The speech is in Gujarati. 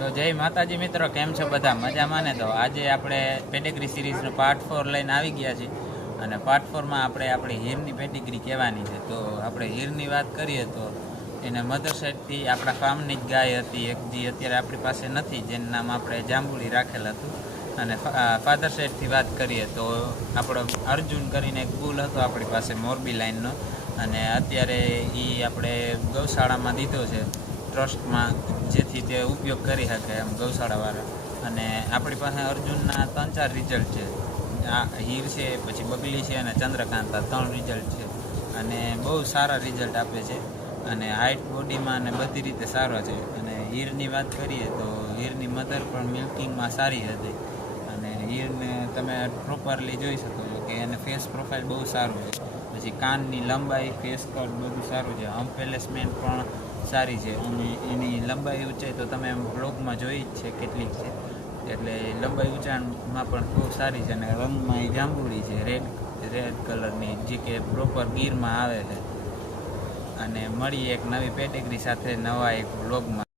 તો જય માતાજી મિત્રો, કેમ છો બધા? મજામાં ને? તો આજે આપણે પેડિગ્રી સિરીઝનો પાર્ટ 4 લઈને આવી ગયા છીએ અને પાર્ટ 4માં આપણે આપણી હીરની પેડિગ્રી કહેવાની છે. તો આપણે હીરની વાત કરીએ તો એને મધર સાઈડથી આપણા ફાર્મની જ ગાય હતી એક, જે અત્યારે આપણી પાસે નથી, જેનું નામ આપણે જાંબુડી રાખેલ હતું. અને ફાધર સાઈડથી વાત કરીએ તો આપણો અર્જુન કરીને એક બુલ હતો આપણી પાસે મોરબી લાઈનનો, અને અત્યારે એ આપણે ગૌશાળામાં દીધો છે ટ્રસ્ટમાં, જેથી તે ઉપયોગ કરી શકે એમ ગૌશાળાવાળા. અને આપણી પાસે અર્જુનના 3-4 રિઝલ્ટ છે. આ હીર છે, પછી બગલી છે અને ચંદ્રકાંતા, 3 રિઝલ્ટ છે અને બહુ સારા રિઝલ્ટ આપે છે અને હાઇટ બોડીમાં અને બધી રીતે સારો છે. અને હીરની વાત કરીએ તો હીરની મધર પણ મિલ્કિંગમાં સારી હતી અને હીરને તમે પ્રોપરલી જોઈ શકો છો કે એને ફેસ પ્રોફાઇલ બહુ સારું છે. પછી કાનની લંબાઈ, ફેસ કટ બધું સારું છે. એમ્પેલેસમેન્ટ પણ સારી છે અને એની લંબાઈ ઊંચાઈ તો તમે બ્લોગમાં જોઈ જ છે કેટલીક છે, એટલે લંબાઈ ઊંચાણમાં પણ બહુ સારી છે. અને રંગમાં એ જાંબુડી છે, રેડ કલરની, જે કે પ્રોપર ગીરમાં આવે છે. અને મળી એક નવી પેડિગ્રી સાથે નવા એક બ્લોગમાં.